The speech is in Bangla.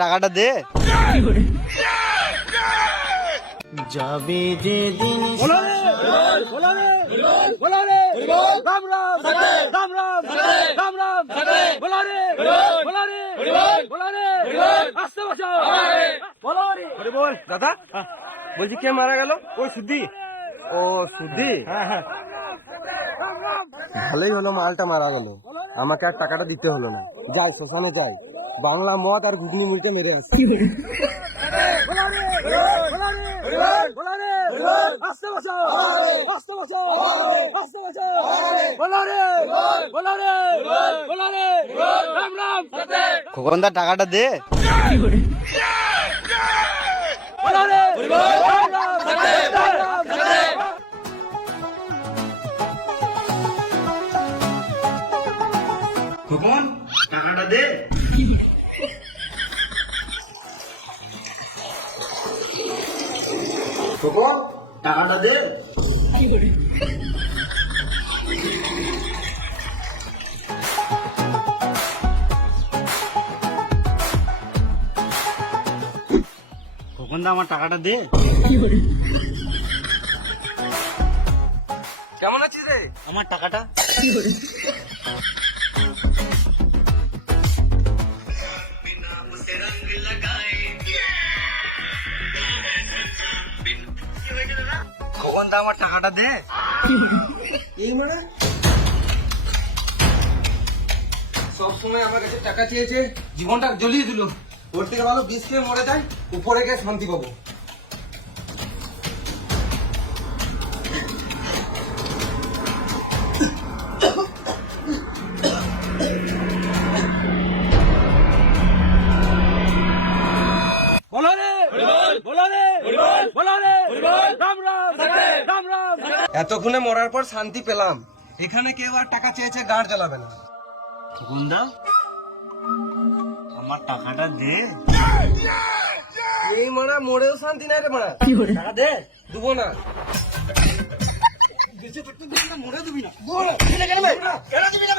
টাকাটা দে। যাবে যে দিন দাদা বলছি কে মারা গেল? ওই সুদ্ধি। ও সুদ্ধি, হ্যাঁ হ্যাঁ। ভালোই হলো, মালটা মারা গেল, আমাকে আর টাকাটা দিতে হলো না। যাই শ্মশানে যাই, বাংলা মদ আর ঘুগনি মুড়িটা মেরে আসি। খোকনদা টাকাটা দে। খোকন টাকাটা দে। খোকন টাকাটা দে। খোকনদা আমার টাকাটা দে। কেমন আছিস রে? আমার টাকাটা। খোকনদা আমার টাকাটা দে। এই মানে সবসময় আমার কাছে টাকা চেয়েছে, জীবনটা জ্বলিয়ে দিল। ওর থেকে ভালো বিষ খেয়ে মরে যায়, উপরে গিয়ে শান্তি পাবো। এতক্ষণে মরার পর শান্তি পেলাম। এখানে কেউ আর টাকা চেয়েছে গাড় জ্বালাবে না। খোকনদা আমার টাকাটা দে। এই মারা মরেও শান্তি নাই রে মারা। টাকা দে। দেবো না। বেঁচে থাকতে দিবি না, মরে দিবি না। কেন দিবি না?